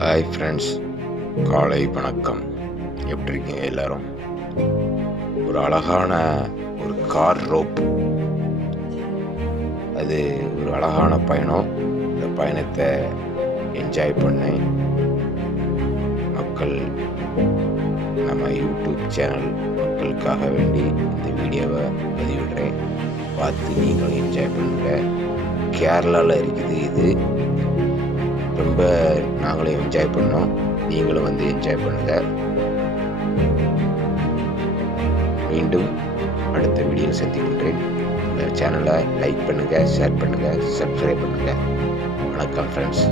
Hi friends, காலை வணக்கம். எப்படி இருக்கீங்க எல்லாரும்? ஒரு அழகான ஒரு கார் ரோப், அது ஒரு அழகான பயணம். இந்த பயணத்தை என்ஜாய் பண்ணேன். மக்கள், நம்ம யூடியூப் சேனல் மக்களுக்காக வேண்டி இந்த வீடியோவை பதிவிடுறேன். பார்த்து நீங்களும் என்ஜாய் பண்ணுங்கள். கேரளாவில் இருக்குது இது. ரொம்ப நாங்களும் என்ஜாய் பண்ணோம். நீங்களும் வந்து என்ஜாய் பண்ணுங்கள். மீண்டும் அடுத்த வீடியோவில் சந்திக்கின்றேன். இந்த சேனலை லைக் பண்ணுங்கள், ஷேர் பண்ணுங்கள், சப்ஸ்கிரைப் பண்ணுங்கள். வணக்கம் ஃப்ரெண்ட்ஸ்.